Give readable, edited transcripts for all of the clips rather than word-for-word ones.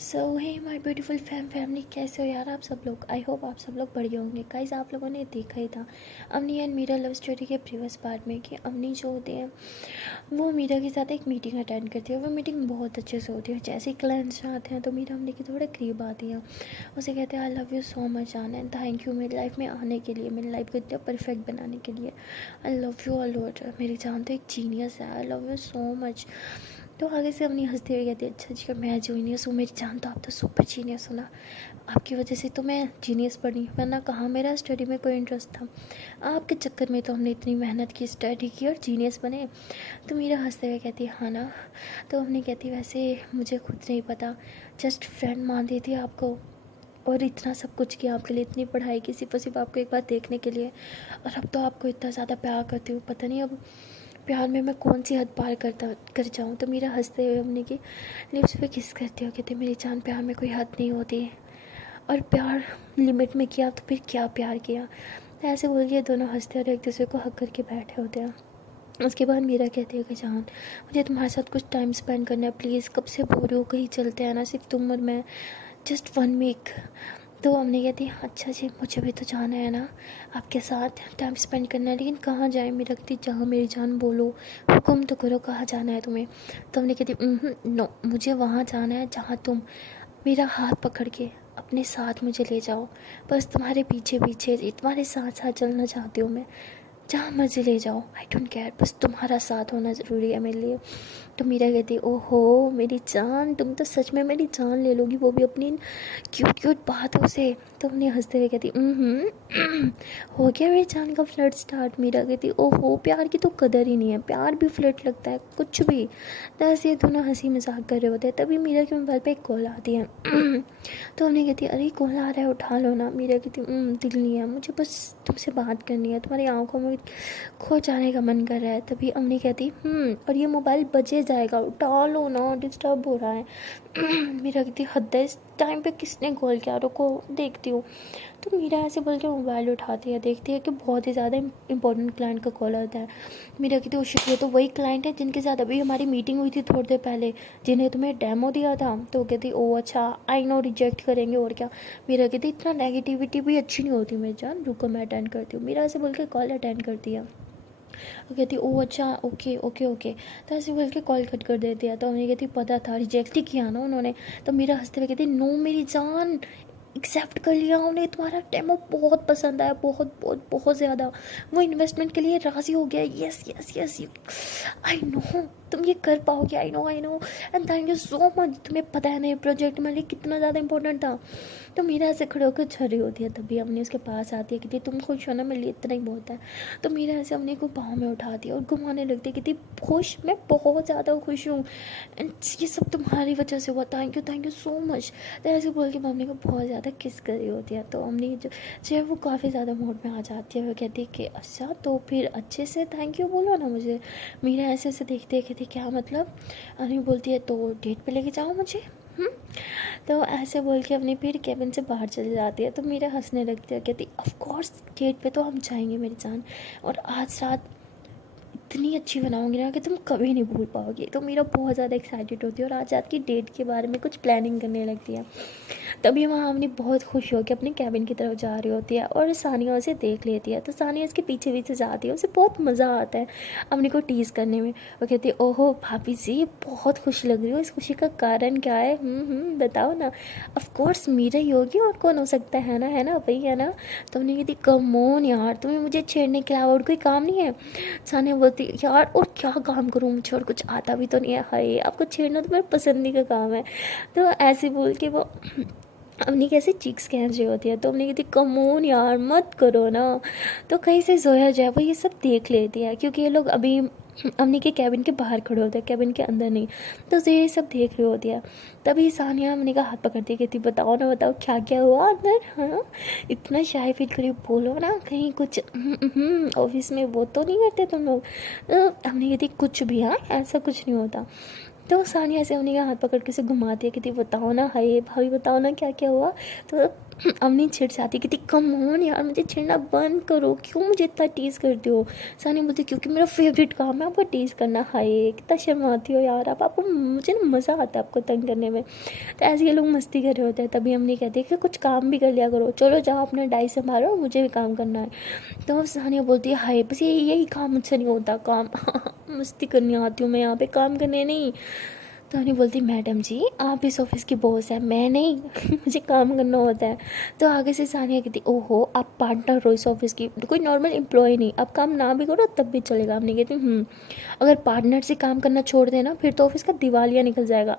So hey my beautiful family, कैसे हो यार आप सब लोग। आई होप आप सब लोग बढ़िया होंगे। गाइस, आप लोगों ने देखा ही था Avni and Meera love story के प्रीवियस पार्ट में कि अवनी जो होती है वो मीरा के साथ एक मीटिंग अटेंड करती है। वो मीटिंग बहुत अच्छे से होती है। जैसे ही क्लाइंट्स आते हैं तो मीरा अवनी की थोड़े करीब आती है, उसे कहते हैं I love you so much जान एंड थैंक यू मेरी लाइफ में आने के लिए, मेरी लाइफ को इतना परफेक्ट बनाने के लिए। आई लव यू अलॉट, मेरी जान तो एक जीनियस है, I love you so much. तो आगे से अपनी हंसते हुए कहती है अच्छा जी मैं जीनियस हूँ, मेरी जान तो आप तो सुपर जीनियस हो ना, आपकी वजह से तो मैं जीनियस बनी, वरना कहाँ मेरा स्टडी में कोई इंटरेस्ट था, आपके चक्कर में तो हमने इतनी मेहनत की, स्टडी की और जीनियस बने। तो मेरा हंसते हुए कहती है हाँ ना। तो हमने कहती वैसे मुझे खुद नहीं पता, जस्ट फ्रेंड मान दी थी आपको और इतना सब कुछ किया आपके लिए, इतनी पढ़ाई की सिर्फ और सिर्फ आपको एक बार देखने के लिए, और अब तो आपको इतना ज़्यादा प्यार करती हूँ, पता नहीं अब प्यार में मैं कौन सी हद पार कर जाऊँ। तो मेरा हंसते हुए हमने की लिप्स पे किस करती हो, कहते मेरी जान प्यार में कोई हद नहीं होती, और प्यार लिमिट में किया तो फिर क्या प्यार किया। तो ऐसे बोल के दोनों हंसते और एक दूसरे को हक करके बैठे होते हैं। उसके बाद मीरा कहती है कि जान मुझे तुम्हारे साथ कुछ टाइम स्पेंड करना है प्लीज़, कब से बोल रही हो, कहीं चलते हैं ना, सिर्फ तुम और मैं, जस्ट 1 वीक। तो हमने कहती अच्छा जी मुझे भी तो जाना है ना, आपके साथ टाइम स्पेंड करना है, लेकिन कहाँ जाए। मेरा कहती जहाँ मेरी जान बोलो, हुक्म तो करो, कहाँ जाना है तुम्हें। तो हमने कहती नो, मुझे वहाँ जाना है जहाँ तुम मेरा हाथ पकड़ के अपने साथ मुझे ले जाओ, बस तुम्हारे पीछे पीछे तुम्हारे साथ साथ चलना चाहती हूँ मैं, जहाँ मर्जी ले जाओ, आई डोंट केयर, बस तुम्हारा साथ होना ज़रूरी है मेरे लिए। तो मीरा कहती ओहो मेरी जान, तुम तो सच में मेरी जान ले लोगी, वो भी अपनी क्यूट क्यूट बातों से। तो हमने हंसते हुए कहती हो गया मेरी जान का फ्लर्ट स्टार्ट। मीरा कहती ओहो प्यार की तो कदर ही नहीं है, प्यार भी फ्लर्ट लगता है कुछ भी। तो ऐसे ये दोनों हंसी मजाक कर रहे होते हैं, तभी मीरा के मोबाइल पे एक कॉल आती है। तो हमने कहती अरे कॉल आ रहा है उठा लो ना। मीरा कहती दिल नहीं है, मुझे बस तुमसे बात करनी है, तुम्हारी आंखों में खो जाने का मन कर रहा है। तभी अम्मी कहती और ये मोबाइल बजे जाएगा, उठा लो ना, डिस्टर्ब हो रहा है। मीरा कहती हद है, इस टाइम पे किसने कॉल किया, रुको देखती हूँ। तो मीरा ऐसे बोल के मोबाइल उठाती है, देखती है कि बहुत ही ज़्यादा इंपॉर्टेंट क्लाइंट का कॉल आता है। मीरा कहती है शिट, ये तो वही क्लाइंट है जिनके साथ अभी हमारी मीटिंग हुई थी थोड़ी देर पहले, जिन्हें तुम्हें डेमो दिया था। तो वो कहती ओ अच्छा, आई नो रिजेक्ट करेंगे और क्या। मीरा कहती इतना नेगेटिविटी भी अच्छी नहीं होती मेरी जान, रुको मैं अटेंड करती हूँ। मीरा ऐसे बोल के कॉल अटेंड करती है। वो कहती ओ अच्छा ओके ओके ओके। तो ऐसे बोल के कॉल कट कर देती है। तो हमने कहती पता था, रिजेक्ट ही किया ना उन्होंने। तो मेरा हंसते हुए कहती नो मेरी जान, एक्सेप्ट कर लिया उन्हें, तुम्हारा डेमो बहुत पसंद आया, बहुत बहुत बहुत ज़्यादा, वो इन्वेस्टमेंट के लिए राज़ी हो गया। Yes yes yes, I know तुम ये कर पाओगे, I know and thank you so much. तुम्हें पता है ना ये प्रोजेक्ट मेरे लिए कितना ज़्यादा इंपॉर्टेंट था। तो मीरा ऐसे खड़े होकर छर रही होती है, तभी हमने उसके पास आती है, कहती तुम खुश हो ना, मेरे लिए इतना ही बहुत है। तो मीरा ऐसे हमने को पाँव में उठाती है और घुमाने लगती है, कहती खुश, मैं बहुत ज़्यादा खुश हूँ एंड ये सब तुम्हारी वजह से हुआ, थैंक यू सो मच। तो ऐसे बोल के मम्मी को बहुत ज़्यादा किस कर रही होती है। तो मम्मी जो है वो काफ़ी ज़्यादा मूड में आ जाती है। वो कहती है कि अच्छा तो फिर अच्छे से थैंक यू बोलो ना मुझे। मीरा ऐसे ऐसे देखती है, कहती क्या मतलब। अम्मी बोलती है तो डेट पे लेके जाओ मुझे। तो ऐसे बोल के अपनी फिर केबिन से बाहर चली जाती है। तो मीरा हंसने लगती है, कहती ऑफ कोर्स डेट पे तो हम जाएंगे मेरी जान, और आज रात इतनी अच्छी बनाऊंगी ना कि तुम कभी नहीं भूल पाओगे। तो मीरा बहुत ज़्यादा एक्साइटेड होती है और आज रात की डेट के बारे में कुछ प्लानिंग करने लगती है। तभी वहाँ अवनी बहुत खुश होकर अपने कैबिन की तरफ जा रही होती है और सानिया उसे देख लेती है। तो सानिया उसके पीछे पीछे जाती है, उसे बहुत मज़ा आता है अवनी को टीज़ करने में। वो कहती है ओहो भाभी जी बहुत खुश लग रही हो, इस खुशी का कारण क्या है, बताओ ना। ऑफ कोर्स मीरा ही होगी, और कौन हो सकता है ना वही है ना। तो हमने कहती कम ऑन यार, तुम्हें मुझे छेड़ने के अलावा और कोई काम नहीं है। सानिया बोलती यार और क्या काम करूँ, मुझे और कुछ आता भी तो नहीं है, हाय आपको छेड़ना तो मेरा पसंदी का काम है। तो ऐसे बोल के वो अपनी कैसे चीक्स खींच रही होती है। तो हमने कहती कमोन यार मत करो ना। तो कहीं से जोया जो है वो ये सब देख लेती है, क्योंकि ये लोग अभी अम्मी के कैबिन के बाहर खड़े होते हैं, कैबिन के अंदर नहीं। तो ये सब देख रही होती है। तभी सानिया अम्मी का हाथ पकड़ती है, कहती बताओ ना बताओ क्या क्या हुआ अंदर, हाँ इतना शाय फील करी, बोलो ना कहीं कुछ ऑफिस में वो तो नहीं करते तुम लोग। तो हमने कहती कुछ भी, हाँ ऐसा कुछ नहीं होता। तो सानिया से अवनी का हाथ पकड़ के उसे घुमाती है, कहती बताओ ना, हाय भाभी बताओ ना क्या क्या हुआ। तो अवनी छिड़ जाती है, कहती कम ऑन यार, मुझे छिड़ना बंद करो, क्यों मुझे इतना टीज़ करते हो। सानिया बोलती क्योंकि मेरा फेवरेट काम है आपको टीज़ करना। हाय कितना शर्माती हो यार आपको, मुझे ना मज़ा आता है आपको तंग करने में। तो ऐसे ये लोग मस्ती कर रहे होते हैं, तभी अवनी कहती है कि कुछ काम भी कर लिया करो, चलो जाओ अपना डाई संभालो, मुझे भी काम करना है। तो सानिया बोलती है हाय बस यही काम मुझसे नहीं होता काम मस्ती करनी आती हूँ मैं, यहाँ पे काम करने नहीं। तो अवनी बोलती मैडम जी आप इस ऑफिस की बॉस है, मैं नहीं मुझे काम करना होता है। तो आगे से सानिया कहती ओहो आप पार्टनर हो इस ऑफिस की, कोई नॉर्मल एम्प्लॉय नहीं, आप काम ना भी करो तब भी चलेगा। अवनी कहती अगर पार्टनर से काम करना छोड़ देना फिर तो ऑफिस का दिवालिया निकल जाएगा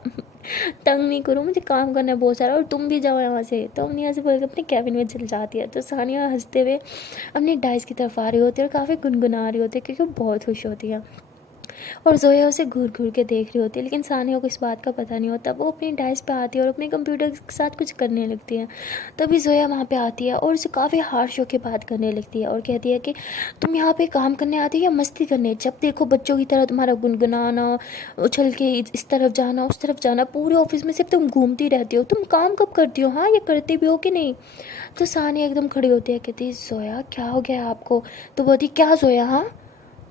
तंग नहीं करो, मुझे काम करना है बहुत सारा, और तुम भी जाओ यहाँ से। तो अवनी यहाँ से बोल के अपने कैबिन में चल जाती है। तो सानिया हंसते हुए अपनी डाइस की तरफ आ रही होती है और काफ़ी गुनगुना रही होती है, क्योंकि वो बहुत खुश होती है। और जोया उसे घूर घूर के देख रही होती है, लेकिन सानिया को इस बात का पता नहीं होता। वो अपनी डाइस पे आती है और अपने कंप्यूटर के साथ कुछ करने लगती है। तभी जोया वहाँ पे आती है और उसे काफ़ी हार्श होकर बात करने लगती है और कहती है कि तुम यहाँ पे काम करने आती हो या मस्ती करने, जब देखो बच्चों की तरह तुम्हारा गुनगुनाना, उछल के इस तरफ जाना उस तरफ जाना, पूरे ऑफिस में सिर्फ तुम घूमती रहती हो, तुम काम कब करती हो, हाँ ये करती भी हो कि नहीं। तो सानिया एकदम खड़ी होती है, कहती जोया क्या हो गया आपको। तो बोलती क्या जोया, हाँ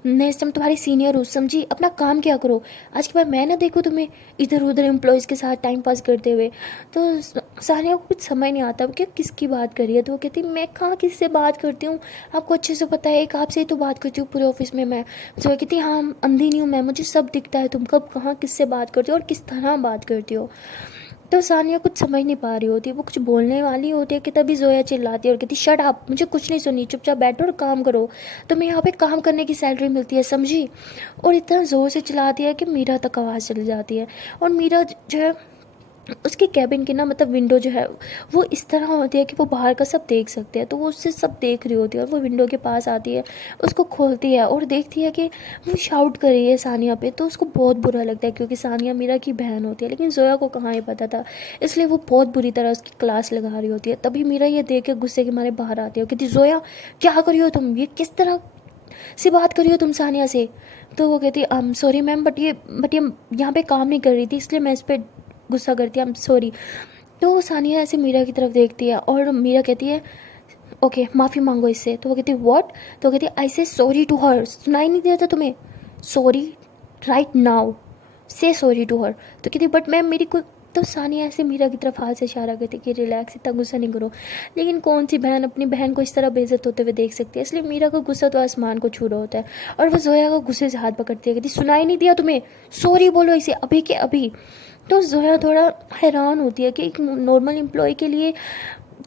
मैं इस टाइम तुम्हारी सीनियर हूँ समझी, अपना काम क्या करो, आज के बाद मैं ना देखूँ तुम्हें इधर उधर एम्प्लॉयज़ के साथ टाइम पास करते हुए। तो सानिया को कुछ समझ नहीं आता कि किसकी बात कर रही है। तो वो कहती मैं कहाँ किससे बात करती हूँ, आपको अच्छे से पता है, एक आपसे ही तो बात करती हूँ पूरे ऑफिस में मैं। तो वो कहती हाँ अंधी नहीं हूँ मैं, मुझे सब दिखता है, तुम कब कहाँ किससे बात करती हो और किस तरह बात करती हो। तो सानिया कुछ समझ नहीं पा रही होती, वो कुछ बोलने वाली होती है कि तभी जोया चिल्लाती है और कहती शट अप, मुझे कुछ नहीं सुनी, चुपचाप बैठो और काम करो, तुम्हें यहाँ पे काम करने की सैलरी मिलती है समझी। और इतना ज़ोर से चिल्लाती है कि मीरा तक आवाज़ चली जाती है। और मीरा जो है उसके कैबिन की ना मतलब विंडो जो है वो इस तरह होती है कि वो बाहर का सब देख सकते हैं, तो वो उससे सब देख रही होती है। और वो विंडो के पास आती है, उसको खोलती है और देखती है कि वो शाउट कर रही है सानिया पे। तो उसको बहुत बुरा लगता है, क्योंकि सानिया मीरा की बहन होती है, लेकिन जोया को कहाँ ही पता था, इसलिए वो बहुत बुरी तरह उसकी क्लास लगा रही होती है। तभी मीरा ये देख के गुस्से के मारे बाहर आती है, कहती जोया क्या कर रही हो तुम, ये किस तरह से बात कर रही हो तुम सानिया से। तो वो कहती सॉरी मैम, बट ये यहाँ पे काम नहीं कर रही थी, इसलिए मैं इस पर गुस्सा करती है, आई एम सॉरी। तो सानिया ऐसे मीरा की तरफ देखती है और मीरा कहती है ओके माफ़ी मांगो इससे। तो वो कहती है व्हाट। तो वो कहती है आई से सॉरी टू हर, सुनाई नहीं देता तुम्हें, सॉरी राइट नाउ, से सॉरी टू हर। तो कहती बट मैम मेरी कोई। तो सानिया ऐसे मीरा की तरफ हाथ से इशारा करती कि रिलैक्स, इतना गुस्सा नहीं करो। लेकिन कौन सी बहन अपनी बहन को इस तरह बेइज्जत होते हुए देख सकती है, इसलिए मीरा का गुस्सा तो आसमान को छू रहा होता है। और वो जोया को गुस्से से हाथ पकड़ती है, कहती सुनाई नहीं दिया तुम्हें, सॉरी बोलो इसे अभी के अभी। तो जोया थोड़ा हैरान होती है कि एक नॉर्मल एम्प्लॉय के लिए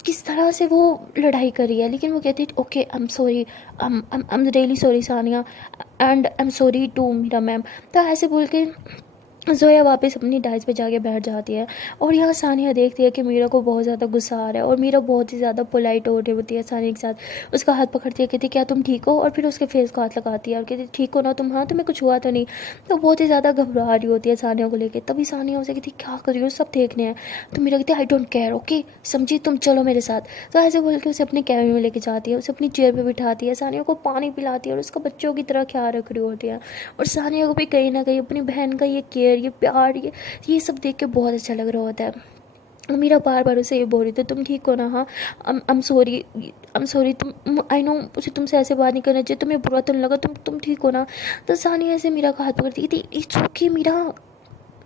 किस तरह से वो लड़ाई कर रही है, लेकिन वो कहती है okay I am sorry, I am really sorry Sania, and I am sorry to Meera ma'am. तो ऐसे बोल के जोया वापस अपनी डाइस पे जाके बैठ जाती है। और यहाँ सानिया देखती है कि मीरा को बहुत ज़्यादा गुस्सा आ रहा है और मीरा बहुत ही ज़्यादा पोलाइट हो रही होती है सानिया के साथ। उसका हाथ पकड़ती है, कहती क्या तुम ठीक हो, और फिर उसके फेस को हाथ लगाती है और कहती ठीक हो ना तुम, हाँ तुम्हें कुछ हुआ तो नहीं। तो बहुत ही ज़्यादा घबरा रही होती है सानिया को लेकर। तभी सानिया उसे कहती क्या कर रही हो, सब देखने हैं। तो मीरा कहती है आई डोंट केयर, ओके समझी, तुम चलो मेरे साथ। तो ऐसे बोल के उसे अपने कैबिन में लेके जाती है, उसे अपनी चेयर पर बिठाती है, सानिया को पानी पिलाती है और उसका बच्चों की तरह ख्याल रख रही होती है। और सानिया को भी कहीं ना कहीं अपनी बहन का ये केयर, ये प्यार, ये सब देख के बहुत अच्छा लग रहा होता है। मेरा बार बार उसे ये बोल रही थी तुम ठीक हो ना, हाँ आई am sorry, I am sorry, तुम आई नो मुझे तुमसे ऐसे बात नहीं करना चाहिए, तुम्हें बुरा तो नहीं लगा, तुम ठीक हो ना। तो सानिया ऐसे मीरा का हाथ पकड़ती थी, इट्स ओके मीरा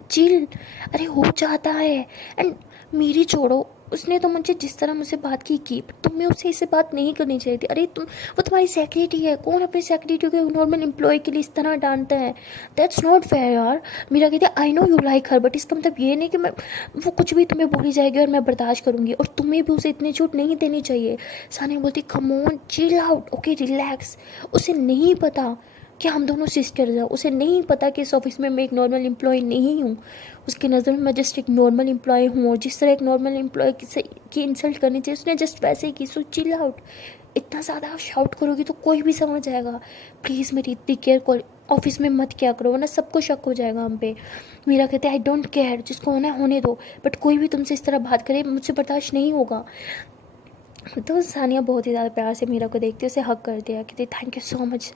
चिल, अरे हो जाता है। एंड मेरी छोड़ो, उसने तो मुझे जिस तरह मुझसे बात की तुम्हें उससे इससे बात नहीं करनी चाहिए थी। अरे वो तुम्हारी सेक्रेटरी है, कौन अपनी सेक्रेटरी को नॉर्मल एम्प्लॉय के लिए इस तरह डांटता है, दैट्स नॉट फेयर यार। मेरा कहती है I know you like her, but इसका मतलब ये नहीं कि मैं वो कुछ भी तुम्हें बोली जाएगी और मैं बर्दाश्त करूँगी, और तुम्हें भी उसे इतनी छूट नहीं देनी चाहिए। सानिया बोलती come on chill out, okay relax. उसे नहीं पता कि हम दोनों सिस्टर्स हैं, उसे नहीं पता कि इस ऑफिस में मैं एक नॉर्मल एम्प्लॉय नहीं हूँ, उसकी नज़र में मैं जस्ट एक नॉर्मल एम्प्लॉय हूँ, और जिस तरह एक नॉर्मल एम्प्लॉय की इंसल्ट करनी चाहिए उसने जस्ट वैसे ही की। सो चिल आउट, इतना ज़्यादा आप शाउट करोगी तो कोई भी समझ जाएगा, प्लीज़ मेरी इतनी केयर को ऑफिस में मत क्या करो, वरना सबको शक हो जाएगा हम पे। मेरा कहते हैं आई डोंट केयर, जिसको होना है होने दो, बट कोई भी तुमसे इस तरह बात करे मुझसे बर्दाश्त नहीं होगा। तो सानिया बहुत ही ज़्यादा प्यार से मीरा को देखती है, उसे हक कर दिया, कहती थैंक यू सो मच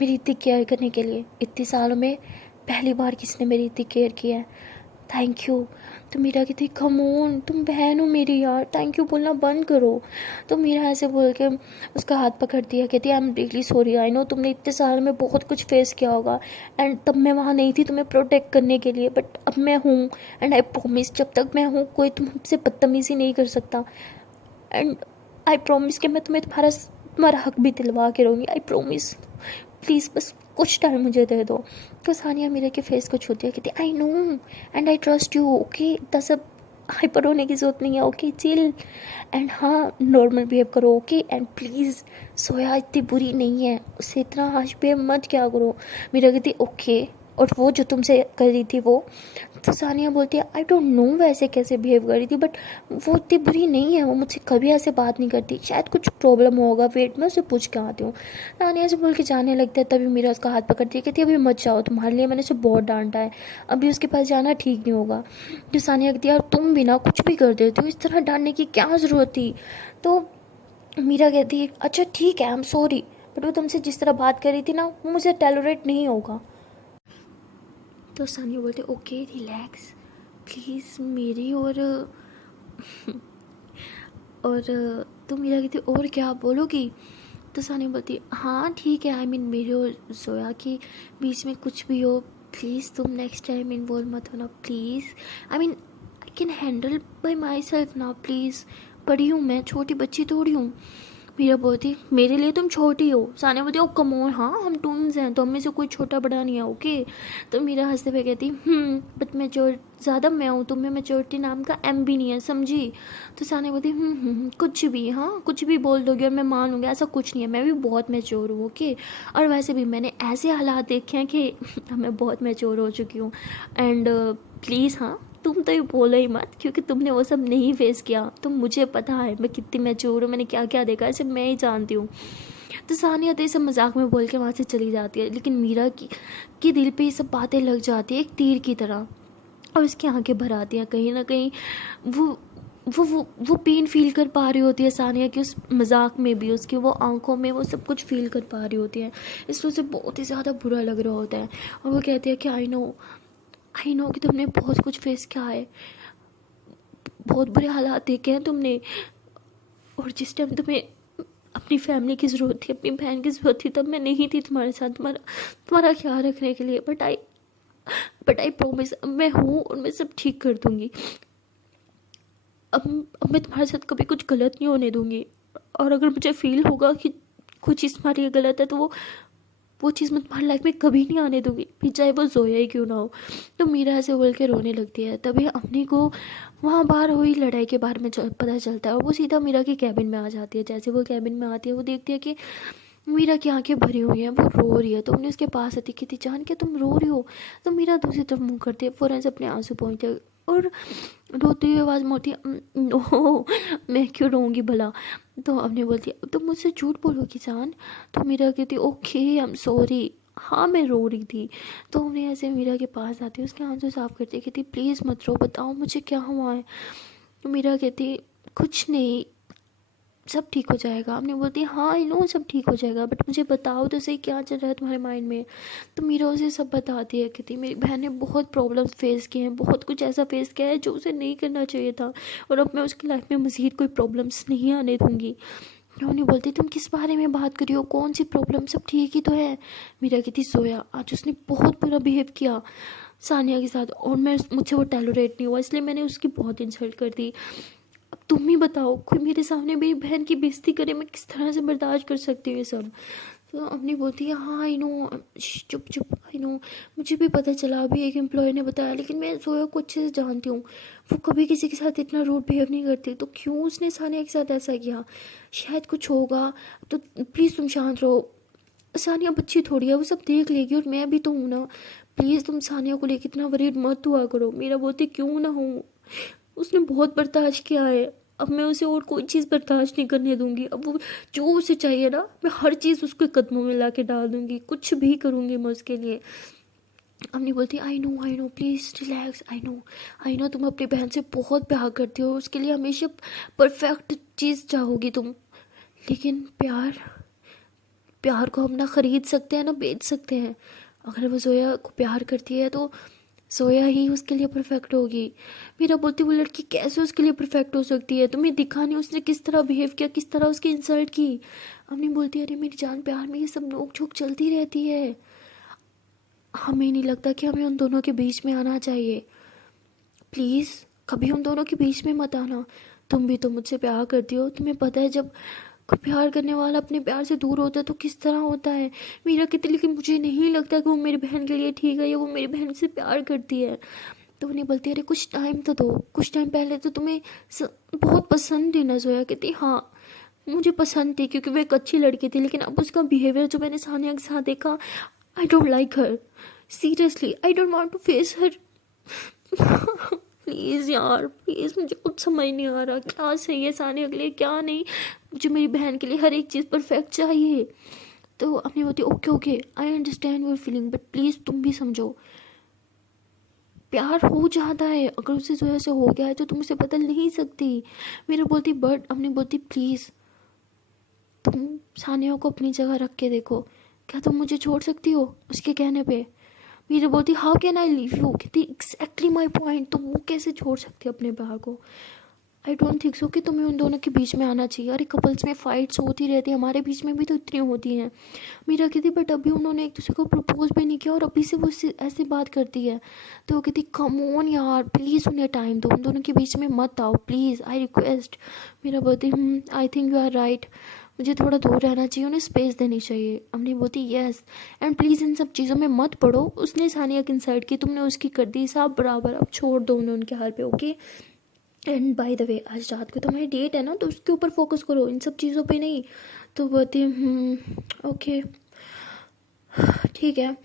मेरी इतनी केयर करने के लिए, इतने सालों में पहली बार किसी ने मेरी इतनी केयर किया है, थैंक यू। तो मीरा कहती कम ऑन, तुम बहन हो मेरी यार, थैंक यू बोलना बंद करो। तो मीरा ऐसे बोल के उसका हाथ पकड़ दिया, कहती आई am really sorry, I no तुमने इतने साल में बहुत कुछ फेस किया होगा एंड तब मैं वहाँ नहीं थी तुम्हें प्रोटेक्ट करने के लिए, बट अब मैं हूँ एंड आई प्रॉमिस जब तक मैं हूँ कोई तुमसे बदतमीज़ी नहीं कर सकता एंड आई प्रॉमिस कि मैं तुम्हारा हक भी दिलवा के रहूँगी, आई प्रॉमिस, प्लीज़ बस कुछ टाइम मुझे दे दो। तो सानिया मीरा के फेस को छूती है, कहती I know and I trust you, okay इतना सब हाइपर होने की ज़रूरत नहीं है, ओके चिल एंड हाँ नॉर्मल बिहेव करो, ओके एंड प्लीज़ सोया इतनी बुरी नहीं है, उससे इतना हाश बिहेव मत क्या करो। मीरा कहती ओके, और वो जो तुमसे कर रही थी वो, तो सानिया बोलती है आई डोंट नो वैसे कैसे बिहेव कर रही थी, बट वो इतनी बुरी नहीं है, वो मुझसे कभी ऐसे बात नहीं करती, शायद कुछ प्रॉब्लम होगा, वेट मैं उससे पूछ के आती हूँ। सानिया से बोल के जाने लगता है, तभी मेरा उसका हाथ पकड़ती है, कहती है अभी मत जाओ, तुम्हारे लिए मैंने उसे बहुत डांटा है, अभी उसके पास जाना ठीक नहीं होगा। तो सानिया कहती है यार तुम भी ना कुछ भी कर देती हो, इस तरह डांटने की क्या ज़रूरत थी। तो मीरा कहती है अच्छा ठीक है आई एम सॉरी, बट वो तुमसे जिस तरह बात कर रही थी ना वो मुझे टॉलरेट नहीं होगा। तो सानिया बोलते ओके रिलैक्स प्लीज़ मेरी, और तो मीरा कहती और क्या बोलोगी। तो सानिया बोलती हाँ ठीक है, आई मीन मेरे और जोया के बीच में कुछ भी हो प्लीज़ तुम नेक्स्ट टाइम इन्वॉल्व मत होना please, I mean I can handle by my self ना प्लीज़, बड़ी हूँ मैं, छोटी बच्ची थोड़ी हूँ। मीरा बोलती मेरे लिए तुम छोटी हो। सानिया बोलती ओ कम ऑन, हाँ हम ट्विन्स हैं तो हम में से कोई छोटा बड़ा नहीं है, ओके। तो मीरा हंसते हुए कहती बट मेच्योर ज़्यादा मैं हूँ, तुम्हें मेच्योरिटी नाम का एम भी नहीं है, समझी। तो सानिया बोलती कुछ भी, हाँ कुछ भी बोल दोगे और मैं मानूंगी, ऐसा कुछ नहीं है, मैं भी बहुत मेच्योर हूँ, ओके। और वैसे भी मैंने ऐसे हालात देखे हैं कि मैं बहुत मेच्योर हो चुकी हूँ एंड प्लीज़ हाँ तुम तो ये बोलो ही मत, क्योंकि तुमने वो सब नहीं फेस किया, तो मुझे पता है मैं कितनी मैच्योर हूँ, मैंने क्या क्या देखा है, सिर्फ मैं ही जानती हूँ। तो सानिया तो ये सब मजाक में बोल के वहाँ से चली जाती है, लेकिन मीरा की दिल पे ये सब बातें लग जाती है एक तीर की तरह, और उसकी आंखें भर आती हैं कहीं ना कहीं। वो वो पेन फील कर पा रही होती है सानिया की, उस मजाक में भी उसकी वो आंखों में वो सब कुछ फील कर पा रही होती है, इसलिए उसे बहुत ही ज़्यादा बुरा लग रहा होता है। और वो कहती है कि आई नो कि तुमने बहुत कुछ फेस किया है, बहुत बुरे हालात देखे हैं तुमने, और जिस टाइम तुम्हें अपनी फैमिली की ज़रूरत थी, अपनी बहन की ज़रूरत थी, तब मैं नहीं थी तुम्हारे साथ, तुम्हारा ख्याल रखने के लिए, बट आई प्रॉमिस अब मैं हूँ और मैं सब ठीक कर दूँगी। अब मैं तुम्हारे साथ कभी कुछ गलत नहीं होने दूँगी, और अगर मुझे फील होगा कि कुछ चीज़ तुम्हारी गलत है तो वो चीज़ मैं तुम्हारी लाइफ में कभी नहीं आने दूंगी, फिर चाहे वो जोया ही क्यों ना हो। तो मीरा ऐसे बोल के रोने लगती है, तभी अपनी को वहाँ बाहर हुई लड़ाई के बारे में पता चलता है, और वो सीधा मीरा के कैबिन में आ जाती है। जैसे वो कैबिन में आती है वो देखती है कि मीरा की आंखें भरी हुई हैं, वो रो रही है। तो उन्हें उसके पास आती, कहती जान के तुम रो रही हो। तो मीरा दूसरी तरफ मुँह करती है, फ़ौरन से अपने आंसू पोंछती है और रोती हुई आवाज़ में होती है नो मैं क्यों रोऊंगी भला। तो अपने बोलती है तुम मुझसे झूठ बोलोगी जान। तो मीरा कहती ओके आई एम सॉरी, हाँ मैं रो रही थी। तो उन्हें ऐसे मीरा के पास आती है, उसके आंसू साफ करती है, कहती प्लीज़ मत रो, बताओ मुझे क्या हुआ है। तो मीरा कहती कुछ नहीं, सब ठीक हो जाएगा। आपने बोलती हाँ आई नो सब ठीक हो जाएगा, बट मुझे बताओ तो सही क्या चल रहा है तुम्हारे माइंड में। तो मीरा उसे सब बताती है, कहती मेरी बहन ने बहुत प्रॉब्लम्स फेस किए हैं, बहुत कुछ ऐसा फेस किया है जो उसे नहीं करना चाहिए था, और अब मैं उसकी लाइफ में मज़ीद कोई प्रॉब्लम्स नहीं आने दूँगी। उन्हें बोलती तुम किस बारे में बात करी हो, कौन सी प्रॉब्लम, सब ठीक ही तो है। मीरा कहती सोया आज उसने बहुत बुरा बिहेव किया सानिया के साथ, और मैं मुझसे वो टॉलरेट नहीं हुआ, इसलिए मैंने उसकी बहुत इंसल्ट कर दी। अब तुम ही बताओ, कोई मेरे सामने मेरी बहन की बेइज्जती करे, मैं किस तरह से बर्दाश्त कर सकती हूँ ये सब। तो अपनी बोलती है हाँ आई नो, चुप चुप, आई नो मुझे भी पता चला, अभी एक एम्प्लॉय ने बताया, लेकिन मैं जोया को अच्छे से जानती हूँ, वो कभी किसी के साथ इतना रूड बिहेव नहीं करती, तो क्यों उसने सानिया के साथ ऐसा किया, शायद कुछ होगा। तो प्लीज़ तुम शांत रहो, सानिया बच्ची थोड़ी है, वो सब देख लेगी, और मैं भी तो हूँ ना, प्लीज़ तुम सानिया को लेकर इतना वरीड मत हुआ करो। मेरा बोलती क्यों ना हूँ, उसने बहुत बर्दाश्त किया है, अब मैं उसे और कोई चीज़ बर्दाश्त नहीं करने दूंगी। अब वो जो उसे चाहिए ना, मैं हर चीज़ उसके कदमों में ला के डाल दूंगी, कुछ भी करूंगी मैं उसके लिए। अम्मी बोलती I know please relax, I know तुम अपनी बहन से बहुत प्यार करती हो, उसके लिए हमेशा परफेक्ट चीज़ चाहोगी तुम, लेकिन प्यार को हम ना खरीद सकते हैं ना बेच सकते हैं। अगर वो जोया को प्यार करती है तो जोया ही उसके लिए परफेक्ट होगी। मीरा बोलती वो लड़की कैसे उसके लिए परफेक्ट हो सकती है, तुम्हें दिखा नहीं उसने किस तरह बिहेव किया, किस तरह उसकी इंसल्ट की। अम्मी बोलती है अरे मेरी जान, प्यार में ये सब नोक झोंक चलती रहती है, हमें नहीं लगता कि हमें उन दोनों के बीच में आना चाहिए। प्लीज़ कभी उन दोनों के बीच में मत आना। तुम भी तो मुझसे प्यार करती हो, तुम्हें पता है जब कोई प्यार करने वाला अपने प्यार से दूर होता है तो किस तरह होता है। मीरा कहती लेकिन मुझे नहीं लगता कि वो मेरी बहन के लिए ठीक है या वो मेरी बहन से प्यार करती है। तो उन्हें बोलती है अरे कुछ टाइम तो दो, कुछ टाइम पहले तो तुम्हें बहुत पसंद थी ना जोया। कहती हाँ मुझे पसंद थी क्योंकि वो एक अच्छी लड़की थी, लेकिन अब उसका बिहेवियर जो मैंने सानिया के साथ देखा, I don't like her, seriously I don't want to face her. Please यार प्लीज़, मुझे कुछ समझ नहीं आ रहा क्या सही है सानिया के लिए क्या नहीं। मुझे मेरी बहन के लिए हर एक चीज़ परफेक्ट चाहिए। तो अपनी बोलती okay okay I understand your feeling, but please तुम भी समझो, प्यार हो जाता है, अगर उसे जो ऐसे हो गया है तो तुम उसे बदल नहीं सकती। मेरे बोलती बट अपनी बोलती प्लीज़ तुम सानिया को अपनी जगह रख के देखो, क्या तुम मुझे छोड़ सकती हो उसके कहने पे। मेरे बोलती how can I leave you, कहती एग्जैक्टली माई पॉइंट, तुम वो कैसे छोड़ सकती हो अपने प्यार को। आई डोंट थिंक सो कि तुम्हें उन दोनों के बीच में आना चाहिए। अरे कपल्स में फाइट्स होती रहती है, हमारे बीच में भी तो इतनी होती हैं। मीरा कहती बट अभी उन्होंने एक दूसरे को प्रपोज भी नहीं किया और अभी से वो ऐसे बात करती है। तो वो कहती कम ऑन यार प्लीज़ उन्हें टाइम दो, उन दोनों के बीच में मत आओ प्लीज़ आई रिक्वेस्ट। मीरा बोलती I think you are right, मुझे थोड़ा दूर रहना चाहिए, उन्हें स्पेस देनी चाहिए। हमने बोलती यस एंड प्लीज़ इन सब चीज़ों में मत पड़ो, उसने सानिया की इंसल्ट की, तुमने उसकी कर दी, सब बराबर, अब छोड़ दो उन्हें उनके हाल पे okay. And by the way आज रात को तुम्हारी डेट है ना, तो उसके ऊपर फोकस करो, इन सब चीज़ों पे नहीं। तो बोलती ओके ठीक है।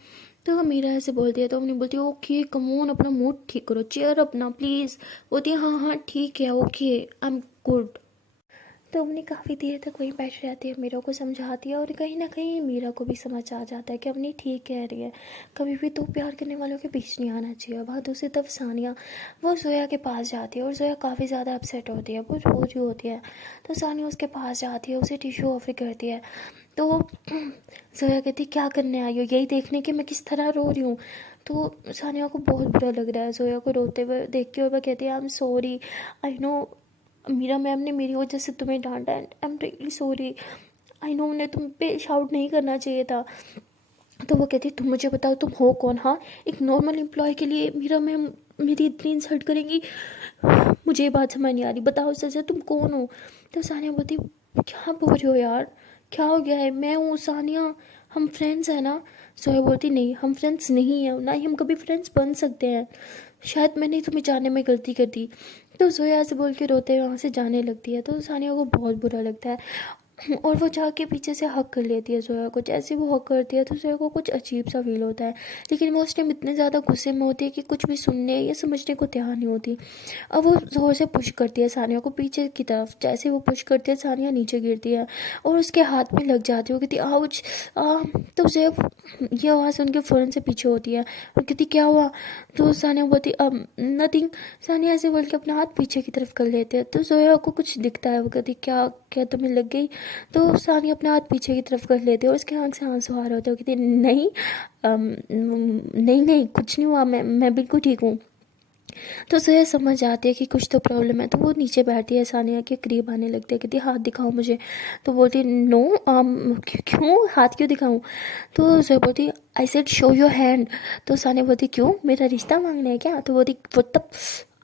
तो मीरा ऐसे बोलती है तो हमने बोलती है ओके कमोन अपना मूड ठीक करो, चेयर अपना प्लीज़। बोलती है हाँ हाँ ठीक है ओके आई एम गुड। तो अवनी काफ़ी देर तक वहीं बैठ रहती है, मीरा को समझाती है और कहीं ना कहीं मीरा को भी समझ आ जाता है कि अवनी ठीक कह रही है, कभी भी तो प्यार करने वालों के बीच नहीं आना चाहिए। वहाँ दूसरी तरफ सानिया वो जोया के पास जाती है और जोया काफ़ी ज़्यादा अपसेट होती है, वो रो रही होती है। तो सानिया उसके पास जाती है, उसे टिश्यू ऑफर करती है। तो जोया कहती क्या करने आई हो, यही देखने के मैं किस तरह रो रही हूँ। तो सानिया को बहुत बुरा लग रहा है जोया को रोते हुए देख के, और वह कहती है I am sorry, I know Meera ma'am ने मेरी वजह से तुम्हें डांटा and I am really sorry, I know उन्हें तुम पे शाउट नहीं करना चाहिए था। तो वो कहती तुम मुझे बताओ तुम हो कौन। हाँ एक नॉर्मल एम्प्लॉय के लिए मीरा मैम मेरी इतनी इंसल्ट करेंगी, मुझे ये बात समझ नहीं आ रही, बताओ सच तुम कौन हो। तो सानिया बोलती क्या बोल रहे हो यार, क्या हो गया है, मैं हूँ सानिया, हम फ्रेंड्स हैं ना। सोया बोलती नहीं हम फ्रेंड्स नहीं हैं, ना ही हम कभी फ्रेंड्स बन सकते हैं, शायद मैंने तुम्हें जाने में गलती कर दी। तो जोया ऐसे बोल के रोते वहाँ से जाने लगती है। तो सानिया को बहुत बुरा लगता है और वो जाके पीछे से हक कर लेती है जोया को। जैसे वो हक करती है तो जोया को कुछ अजीब सा फील होता है, लेकिन वो उस टाइम इतने ज़्यादा गुस्से में होती है कि कुछ भी सुनने या समझने को तैयार नहीं होती। अब वो जोर से पुश करती है सानिया को पीछे की तरफ, जैसे वो पुश करती है सानिया नीचे गिरती है और उसके हाथ में लग जाती है। वो कहती आउच तो उसे ये आवाज़ सुन के फ़ौरन से पीछे होती है और कहती क्या हुआ। तो सानिया बोलती नथिंग। सानिया ऐसे बोल के अपना हाथ पीछे की तरफ कर लेते हैं। तो जोया को कुछ दिखता है, वो कहती क्या क्या तुम्हें लग गई। तो सानिया अपना हाथ पीछे की तरफ कर लेते हैं और उसके आँख से आंसू आ रहे होते हैं। कहती नहीं नहीं नहीं कुछ नहीं हुआ, मैं बिल्कुल ठीक हूँ। तो जोया समझ आती है कि कुछ तो प्रॉब्लम है, तो वो नीचे बैठती है, सानिया के करीब आने लगती है, कहती हाथ दिखाओ मुझे। तो बोलती नो क्यों हाथ क्यों दिखाऊं। तो जोया बोलती I said show your hand. तो सानिया बोलती क्यों मेरा रिश्ता मांगना है क्या। तो बोलती वो तब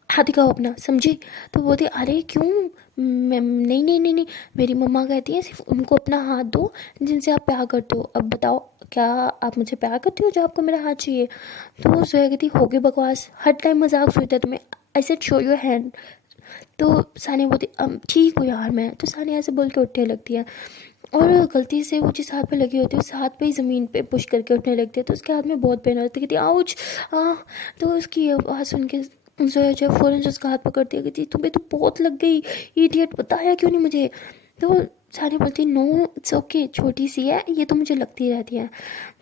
हाथ दिखाओ अपना समझी। तो बोलती अरे क्यों नहीं नहीं नहीं नहीं, मेरी मम्मा कहती है सिर्फ उनको अपना हाथ दो जिनसे आप प्यार करते हो। अब बताओ क्या आप मुझे प्यार करते हो जो आपको मेरा हाथ चाहिए। तो जोया कहती हो गई बकवास, हर टाइम मजाक सोचता है तुम्हें, I said show your hand. तो सानिया बोलती ठीक हूँ यार मैं। तो सानिया ऐसे बोल के उठने लगती है और गलती से वो जिस हाथ पे लगी होती है उस हाथ पे ही ज़मीन पे पुश करके उठने लगती है। तो उसके हाथ में बहुत पेन होती है, कहती आउच तो उसकी आवाज़ सुन के जोया जो फ़ौरन से उसका हाथ पकड़ती है, कहती तुम्हें तो बहुत लग गई इडियट, बताया क्यों नहीं मुझे। तो सानिया बोलती नो इट्स ओके, छोटी सी है ये तो मुझे लगती रहती है।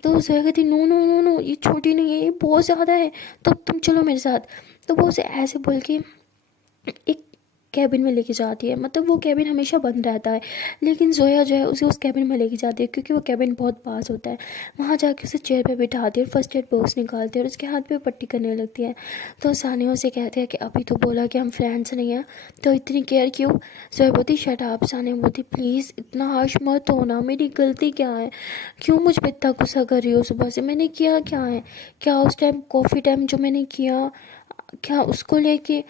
तो जोया कहती नो नो नो नो ये छोटी नहीं है ये बहुत ज़्यादा है, तो तुम चलो मेरे साथ। तो वो उसे ऐसे बोल के एक कैबिन में लेके जाती है, मतलब वो कैबिन हमेशा बंद रहता है, लेकिन जोया जो है उसे उस कैबिन में लेके जाती है क्योंकि वो कैबिन बहुत पास होता है। वहाँ जाके उसे चेयर पे बिठाती है और फर्स्ट एड बॉक्स निकालती है और उसके हाथ पे पट्टी करने लगती है। तो सानिया उसे कहते हैं कि अभी तो बोला कि हम फ्रेंड्स नहीं हैं, तो इतनी केयर क्यों? जोया बोलती शट अप। सानिया बोलती प्लीज़ इतना हार्श मत होना, मेरी गलती क्या है, क्यों मुझ पर इतना गुस्सा कर रही हो? सुबह से मैंने किया क्या है? क्या उस टाइम कॉफ़ी टाइम जो मैंने किया, क्या उसको लेके?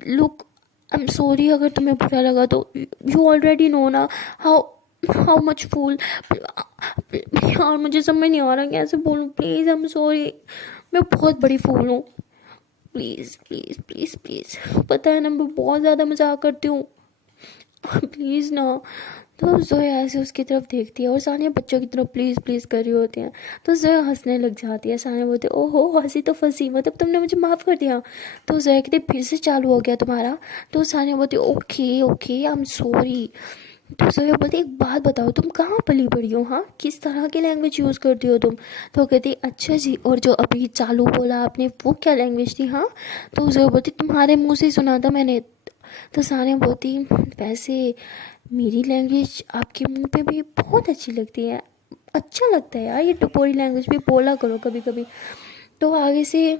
लुक, आई एम सॉरी अगर तुम्हें बुरा लगा तो। यू ऑलरेडी नो ना हाउ हाउ मच फूल। यार मुझे समझ नहीं आ रहा कैसे बोलूँ, प्लीज़ आई एम सॉरी, मैं बहुत बड़ी फूल हूँ। प्लीज़ प्लीज़ प्लीज़ प्लीज़, पता है ना मैं बहुत ज़्यादा मजाक करती हूँ, प्लीज़ ना। तो जोया ऐसे उसकी तरफ देखती है और सानिया बच्चों की तरफ प्लीज़ प्लीज़ कर रही होती है। तो जोया हंसने लग जाती है। सानिया बोलती है ओहो हंसी तो फंसी, मतलब तुमने मुझे माफ़ कर दिया? तो जोया कहती फिर से चालू हो गया तुम्हारा? तो सानिया बोलती okay okay I am sorry. तो जोया बोलती एक बात बताओ, तुम कहाँ पली बड़ी हो? हाँ, किस तरह की लैंग्वेज यूज़ करती हो तुम? तो कहती अच्छा जी, और जो अभी चालू बोला आपने वो क्या लैंग्वेज थी? हाँ, तो जोया बोलती तुम्हारे मुँह से ही सुना था मैंने। तो सानिया बोलती वैसे मेरी लैंग्वेज आपके मुंह पे भी बहुत अच्छी लगती है, अच्छा लगता है यार, ये टपोरी लैंग्वेज भी बोला करो कभी कभी। तो आगे से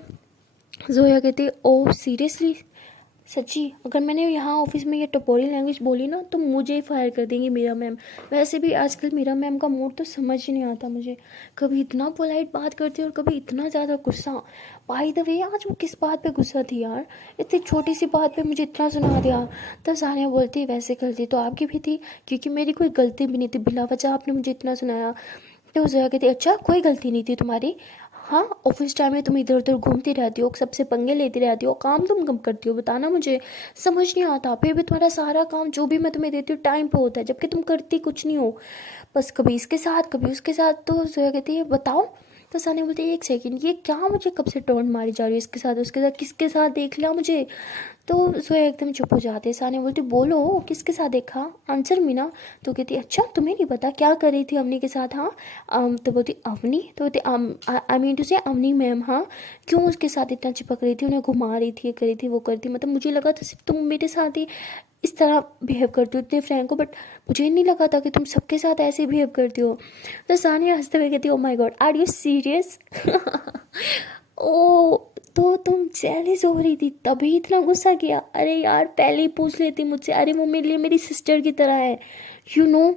जोया कहती ओह सीरियसली, सच्ची अगर मैंने यहाँ ऑफिस में ये टपोरी लैंग्वेज बोली ना तो मुझे ही फायर कर देंगी मीरा मैम। वैसे भी आजकल मीरा मैम का मूड तो समझ ही नहीं आता मुझे, कभी इतना पोलाइट बात करती है और कभी इतना ज़्यादा गुस्सा। बाय द वे आज वो किस बात पे गुस्सा थी यार, इतनी छोटी सी बात पे मुझे इतना सुना दिया। तब सानिया बोलती वैसे गलती तो आपकी भी थी क्योंकि मेरी कोई गलती भी नहीं थी, बिला वजह आपने मुझे इतना सुनाया। तो उस जगह कहती अच्छा कोई गलती नहीं थी तुम्हारी? हाँ, ऑफिस टाइम में तुम इधर उधर घूमती रहती हो, सबसे पंगे लेती रहती हो, काम तुम कम करती हो बताना मुझे समझ नहीं आता। फिर भी तुम्हारा सारा काम जो भी मैं तुम्हें देती हूँ टाइम पे होता है, जबकि तुम करती कुछ नहीं हो, बस कभी इसके साथ कभी उसके साथ। तो जोया कहती है बताओ। तो सानिया बोलती है एक सेकंड, ये क्या मुझे कब से टोन मारी जा रही है, इसके साथ उसके साथ, किसके साथ देख लिया मुझे? तो जोया एकदम चुप हो जाती है। सानिया बोलती बोलो किसके साथ देखा, आंसर मी ना। तो कहती अच्छा तुम्हें नहीं पता क्या कर रही थी अवनी के साथ? हाँ, तो बोलती अवनी? तो बोलती आई मीन टू से अवनी मैम। हाँ, क्यों उसके साथ इतना चिपक रही थी, उन्हें घुमा रही थी, ये करी थी वो करी थी, मतलब मुझे लगा था सिर्फ तुम मेरे साथ ही इस तरह बिहेव करती हो इतने फ्रैंक हो, बट मुझे नहीं लगा था कि तुम सबके साथ ऐसे बिहेव करती हो। तो सानिया हंसते हुए कहती oh my God are you serious? ओ, तो तुम जेलिस हो रही थी तभी इतना गुस्सा किया? अरे यार पहले ही पूछ लेती मुझसे, अरे वो मेरे लिए मेरी सिस्टर की तरह है, you know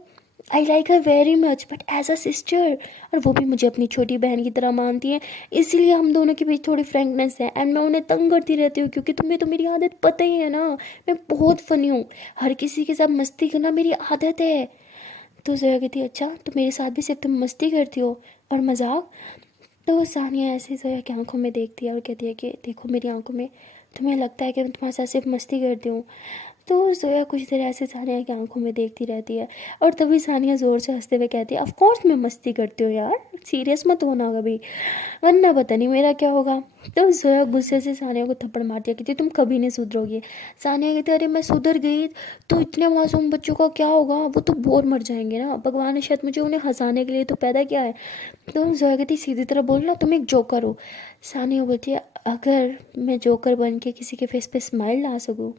I like her very much but as a sister, और वो भी मुझे अपनी छोटी बहन की तरह मानती है, इसीलिए हम दोनों के बीच थोड़ी फ्रेंकनेस है एंड मैं उन्हें तंग करती रहती हूँ क्योंकि तुम्हें तो मेरी आदत पता ही है ना, मैं बहुत फनी हूँ, हर किसी के साथ मस्ती करना मेरी आदत है। तो जया कहती अच्छा तो मेरे साथ भी सिर्फ तुम मस्ती करती हो और मजाक? तो सानिया ऐसे जोया की आंखों में देखती है और कहती है कि देखो मेरी आंखों में, तुम्हें लगता है कि मैं तुम्हारे साथ सिर्फ मस्ती करती हूँ? तो जोया कुछ देर ऐसे सानिया की आंखों में देखती रहती है और तभी सानिया ज़ोर से हंसते हुए कहती है ऑफ कोर्स मैं मस्ती करती हूँ यार, सीरियस मत होना कभी, वरना पता नहीं मेरा क्या होगा। तो जोया गुस्से से सानिया को थप्पड़ मारती है, कहती तुम कभी नहीं सुधरोगी। सानिया कहती अरे मैं सुधर गई तो इतने मासूम बच्चों का क्या होगा, वो तो बोर मर जाएंगे ना, भगवान ने शायद मुझे उन्हें हंसाने के लिए तो पैदा किया है। तो जोया कहती सीधी तरह बोलना तुम एक जोकर हो। सानिया बोलती है अगर मैं जोकर बन के किसी के फेस पे स्माइल ला सकूँ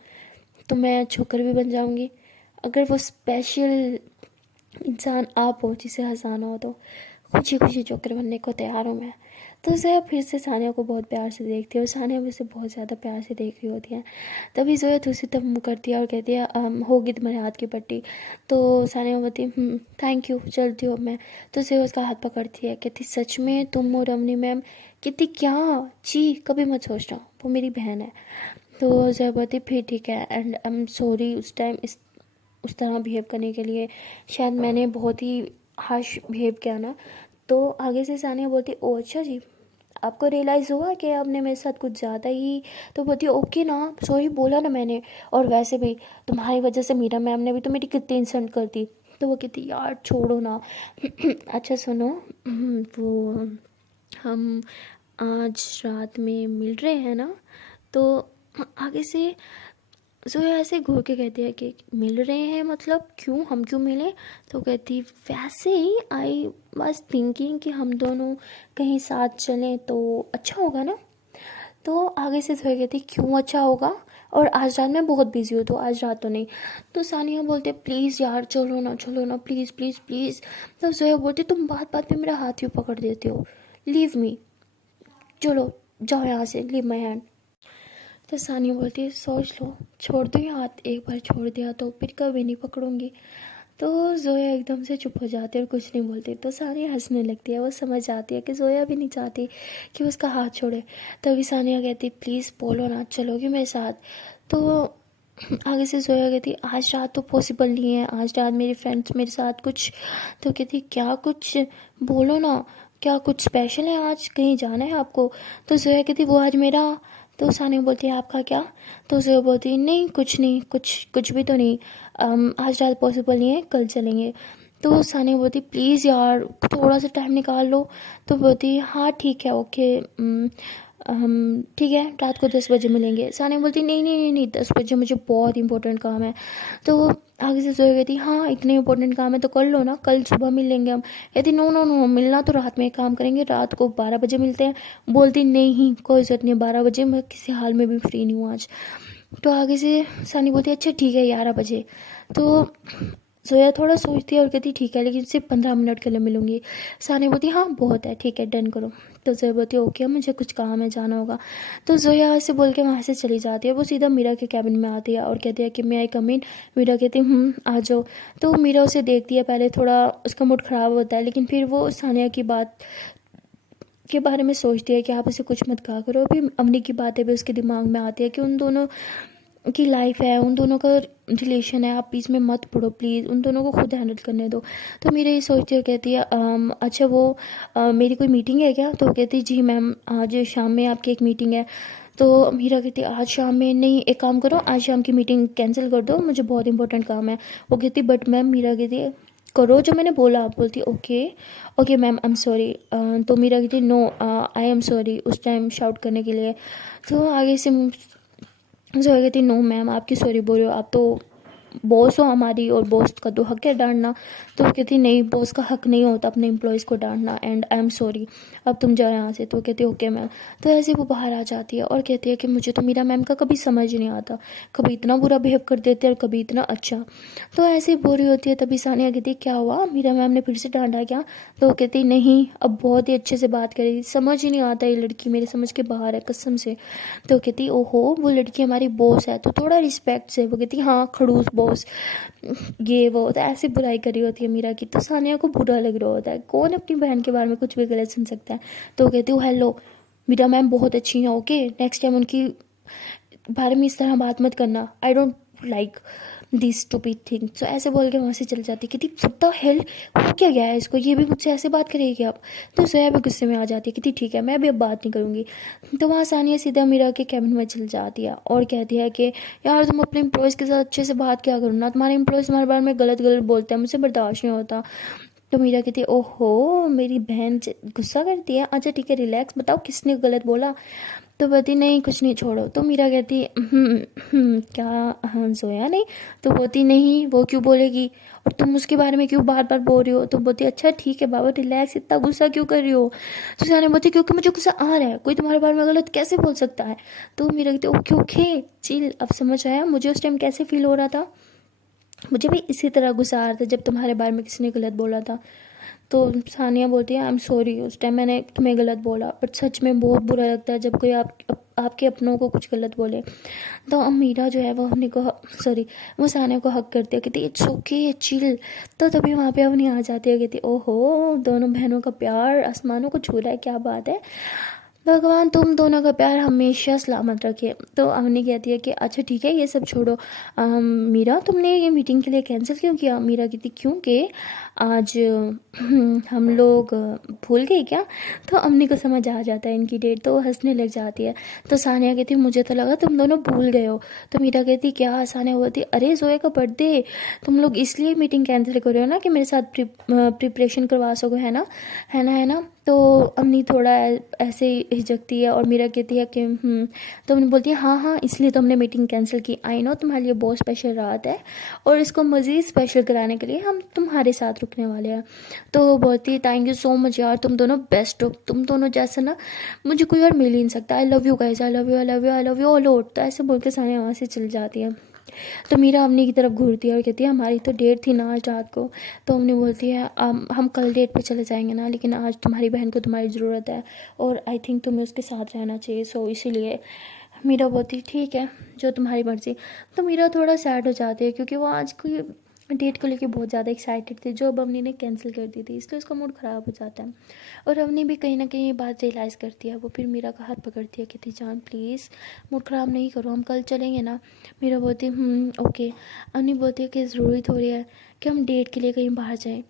तो मैं जोकर भी बन जाऊंगी, अगर वो स्पेशल इंसान आप हो जिसे हंसाना हो तो खुशी खुशी जोकर बनने को तैयार हूँ मैं। तो जोया फिर से सानिया को बहुत प्यार से देखती है और सानिया भी उसे बहुत ज़्यादा प्यार से देख रही होती है। तभी जोया दूसरी तरफ मुँह करती है और कहती है होगी तुम्हारे हाथ की पट्टी? तो सानिया बोलती थैंक यू चलती हूँ अब मैं। तो जोया उसका हाथ पकड़ती है, कहती सच में तुम और रमनी मैम? कहती क्या, जी कभी मत सोचना, वो मेरी बहन है। तो जोया बोलती फिर ठीक है एंड आई एम सॉरी उस टाइम उस तरह बिहेव करने के लिए, शायद मैंने बहुत ही हार्श बिहेव किया ना। तो आगे से सानिया बोलती ओ अच्छा जी, आपको रियलाइज़ हुआ कि आपने मेरे साथ कुछ ज़्यादा ही? तो बोलती ओके ना, सॉरी बोला ना मैंने, और वैसे भी तुम्हारी वजह से मीरा मैम ने भी तो मेरी कितनी इंसल्ट कर दी। तो वो कहती यार छोड़ो ना। अच्छा सुनो, वो हम आज रात में मिल रहे हैं ना? तो आगे से जोया ऐसे घूर के कहती है कि मिल रहे हैं मतलब क्यों, हम क्यों मिले? तो कहती वैसे ही आई वाज थिंकिंग कि हम दोनों कहीं साथ चलें तो अच्छा होगा ना। तो आगे से जोया कहती क्यों अच्छा होगा, और आज रात मैं बहुत बिजी हूँ, तो आज रात तो नहीं। तो सानिया बोलते प्लीज़ यार चलो ना प्लीज़ प्लीज़ प्लीज़। तो जोया बोलती तुम बात बात पे मेरा हाथ क्यों पकड़ देते हो, लीव मी, चलो जाओ यहाँ से, लीव माई हैंड। तो सानिया बोलती है सोच लो, छोड़ दो ये हाथ, एक बार छोड़ दिया तो फिर कभी नहीं पकड़ूंगी। तो जोया एकदम से चुप हो जाती है और कुछ नहीं बोलती। तो सानिया हंसने लगती है, वो समझ जाती है कि जोया भी नहीं चाहती कि उसका हाथ छोड़े। तभी सानिया कहती प्लीज़ बोलो ना, चलोगी मेरे साथ। तो आगे से जोया कहती आज रात तो पॉसिबल नहीं है, आज रात मेरी फ्रेंड्स मेरे साथ कुछ। तो कहती क्या कुछ, बोलो ना, क्या कुछ स्पेशल है, आज कहीं जाना है आपको। तो जोया कहती वो आज मेरा। तो सानिया बोलती है आपका क्या। तो जोया बोलती है नहीं कुछ नहीं, कुछ कुछ भी तो नहीं, आज रात पॉसिबल नहीं है, कल चलेंगे। तो सानिया बोलती प्लीज़ यार थोड़ा सा टाइम निकाल लो। तो बोलती हाँ ठीक है ओके, ठीक है रात को 10 बजे मिलेंगे। सानिया बोलती नहीं नहीं नहीं नहीं, 10 बजे मुझे बहुत इंपॉर्टेंट काम है। तो आगे से जोया कहती हाँ इतने इंपॉर्टेंट काम है तो कर लो ना, कल सुबह मिल लेंगे हम। कहती नो नो नो, मिलना तो रात में एक काम करेंगे, रात को 12 बजे मिलते हैं। बोलती नहीं कोई ज़रूरत नहीं, 12 बजे मैं किसी हाल में भी फ्री नहीं हूँ आज। तो आगे से सानी बोलती अच्छा ठीक है 11 बजे। तो जोया थोड़ा सोचती है और कहती ठीक है लेकिन सिर्फ 15 मिनट के लिए मिलूंगी। सानी बोलती हाँ बहुत है, ठीक है डन करो। तो जोया बोलती है ओके मुझे कुछ काम है, जाना होगा। तो जोया ऐसे बोल के वहाँ से चली जाती है। वो सीधा मीरा के कैबिन में आती है और कहती है कि मैं आई कम इन। मीरा कहती है आ जाओ। तो मीरा उसे देखती है, पहले थोड़ा उसका मूड ख़राब होता है लेकिन फिर वो सानिया की बात के बारे में सोचती है कि आप उसे कुछ मत कहा करो। अभी अवनी की बातें भी उसके दिमाग में आती है कि उन दोनों की लाइफ है, उन दोनों का रिलेशन है, आप बीच में मत पड़ो प्लीज़, उन दोनों को खुद हैंडल करने दो। तो मेरे ये सोचती है, कहती है अच्छा वो मेरी कोई मीटिंग है क्या। तो कहती है जी मैम आज शाम में आपकी एक मीटिंग है। तो मीरा कहती है आज शाम में नहीं, एक काम करो आज शाम की मीटिंग कैंसिल कर दो, मुझे बहुत इंपॉर्टेंट काम है। वो कहती बट मैम, मीरा कहती है करो जो मैंने बोला। आप बोलती okay okay ma'am I am sorry. तो मीरा कहती नो आई एम सॉरी उस टाइम शाउट करने के लिए। तो आगे से जोया कहती नो मैम आपकी सॉरी बोल रहे हो, आप तो बॉस हो हमारी और बॉस का तो हक है डांटना। तो कहती नहीं बॉस का हक नहीं होता अपने एम्प्लॉयज़ को डांटना, एंड आई एम सॉरी, अब तुम जाओ यहाँ से। तो कहती ओके मैम। तो ऐसे वो बाहर आ जाती है और कहती है कि मुझे तो मीरा मैम का कभी समझ नहीं आता, कभी इतना बुरा बिहेव कर देते हैं और कभी इतना अच्छा। तो ऐसे ही बोरी होती है। तभी सानिया कहती क्या हुआ, मीरा मैम ने फिर से डांटा क्या। तो कहती नहीं, अब बहुत ही अच्छे से बात करेगी, समझ ही नहीं आता ये लड़की मेरे समझ के बाहर है कसम से। तो कहती ओहो वो लड़की हमारी बॉस है तो थोड़ा रिस्पेक्ट से। वो कहती हाँ खड़ूस बॉस, ये वो। तो ऐसी बुराई करी होती है मीरा की। तो सानिया को बुरा लग रहा होता है, कौन अपनी बहन के बारे में कुछ भी गलत सुन सकता है। तो कहती हूँ हेलो मीरा मैम बहुत अच्छी हैं, ओके नेक्स्ट टाइम उनकी बारे में इस तरह बात मत करना, I don't like this stupid thing. So ऐसे बोल के वहाँ से चल जाती कि सब द हेल हो क्या गया है इसको, ये भी मुझसे ऐसे बात करेगी आप। तो जोया भी गुस्से में आ जाती है कि ठीक है मैं भी अब बात नहीं करूँगी। तो वहाँ सानिया सीधा मीरा के कैबिन में चल जाती है और कहती है कि यार तुम अपने एम्प्लॉयज़ के साथ अच्छे से बात क्या करो ना, तुम्हारे एम्प्लॉयज़ तुम्हारे बारे में गलत गलत बोलते हैं, मुझसे बर्दाश्त नहीं होता। तो मीरा कहती है ओहो मेरी बहन गुस्सा करती है, अच्छा ठीक है रिलैक्स, बताओ किसने गलत बोला। तो बोलती नहीं कुछ नहीं छोड़ो। तो मीरा कहती क्या हाँ जोया नहीं। तो बोलती नहीं वो क्यों बोलेगी और तुम उसके बारे में क्यों बार बार बोल रही हो। तो बोलती अच्छा ठीक है बाबा रिलैक्स, इतना गुस्सा क्यों कर रही हो। तो सानिया बोलती क्योंकि मुझे गुस्सा आ रहा है, कोई तुम्हारे बारे में गलत कैसे बोल सकता है। तो मीरा कहती ओके ओके चिल, अब समझ आया मुझे उस टाइम कैसे फील हो रहा था, मुझे भी इसी तरह गुस्सा आ रहा था जब तुम्हारे बारे में किसी ने गलत बोला था। तो सानिया बोलती है आई एम सॉरी उस टाइम मैंने तुम्हें गलत बोला, बट सच में बहुत बुरा लगता है जब कोई आपके अपनों को कुछ गलत बोले। तो अब मीरा जो है वो हमने को सॉरी वो सानिया को हक करती है, कहती इट्स ओके चिल। तो तभी वहाँ पे अवनी आ जाती है, कहती ओहो दोनों बहनों का प्यार आसमानों को छू रहा है, क्या बात है, भगवान तुम दोनों का प्यार हमेशा सलामत रखे। तो अवनी कहती है कि अच्छा ठीक है ये सब छोड़ो, मीरा तुमने ये मीटिंग के लिए कैंसिल क्यों किया। मीरा कहती क्योंकि आज हम लोग भूल गए क्या। तो अवनी को समझ आ जाता है इनकी डेट, तो वो हंसने लग जाती है। तो सानिया कहती मुझे तो लगा तुम दोनों भूल गए हो। तो मीरा कहती क्या। सानिया बोलती अरे जोया का बर्थडे, तुम लोग इसलिए मीटिंग कैंसिल कर रहे हो ना कि मेरे साथ प्रिपरेशन करवा सको, है ना है ना है ना। तो अम्मी थोड़ा ऐसे ही हिचकती है और मीरा कहती है कि तो अम्मी बोलती है हाँ हाँ इसलिए तो हमने मीटिंग कैंसिल की, आई नो तुम्हारे लिए बहुत स्पेशल रात है और इसको मज़ीद स्पेशल कराने के लिए हम तुम्हारे साथ रुकने वाले हैं। तो वो बोलती है थैंक यू सो मच यार, तुम दोनों बेस्ट हो, तुम दोनों जैसा ना मुझे कोई और मिल ही नहीं सकता, I love you guys, I love you, I love you, I love you all out. तो ऐसे बोल के सानिया वहाँ से चल जाती है। तो मीरा अम्मी की तरफ घूरती है और कहती है हमारी तो डेट थी ना आज रात को। तो अम्मी बोलती है हम कल डेट पे चले जाएंगे ना, लेकिन आज तुम्हारी बहन को तुम्हारी ज़रूरत है और आई थिंक तुम्हें उसके साथ रहना चाहिए, सो इसीलिए। मीरा बोलती ठीक है जो तुम्हारी मर्ज़ी। तो मीरा थोड़ा सैड हो जाती है क्योंकि वो आज कोई डेट को लेके बहुत ज़्यादा एक्साइटेड थी जो अब अवनी ने कैंसिल कर दी थी, इसलिए उसका मूड ख़राब हो जाता है। और अवनी भी कहीं ना कहीं ये बात रियलाइज़ करती है। वो फिर मीरा का हाथ पकड़ती है, कहती जान प्लीज़ मूड ख़राब नहीं करो, हम कल चलेंगे ना। मीरा बोलती ओके। अवनी बोलती है कि ज़रूरी थोड़ी है कि हम डेट के लिए कहीं बाहर जाएँ,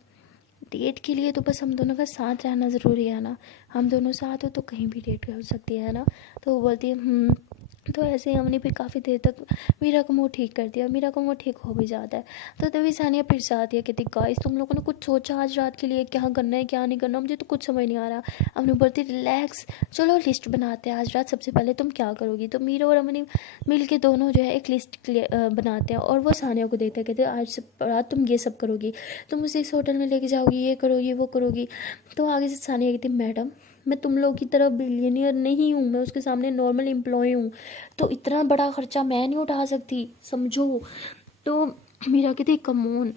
डेट के लिए तो बस हम दोनों का साथ रहना ज़रूरी है ना, हम दोनों साथ हो तो कहीं भी डेट हो सकती है ना। तो वो बोलती है तो ऐसे ही हमने फिर काफ़ी देर तक मीरा को मुँह ठीक कर दिया, मीरा को मुँह ठीक हो भी जाता है। तो तभी सानिया फिर से आती है, कहती गाइस तुम लोगों ने कुछ सोचा आज रात के लिए, क्या करना है क्या नहीं करना, मुझे तो कुछ समझ नहीं आ रहा। हमने बोलती रिलैक्स, चलो लिस्ट बनाते हैं आज रात सबसे पहले तुम क्या करोगी। तो मीरा और अमनी मिल के दोनों जो है एक लिस्ट बनाते हैं और वो सानिया को देते हैं, कहते आज से रात तुम ये सब करोगी, तुम उसे इस होटल में लेके जाओगी, ये करोगी वो करोगी। तो आगे से सानिया कहती मैडम मैं तुम लोग की तरह बिलियनियर नहीं हूँ, मैं उसके सामने नॉर्मल एम्प्लॉय हूँ, तो इतना बड़ा खर्चा मैं नहीं उठा सकती, समझो। तो मीरा कहती कमोन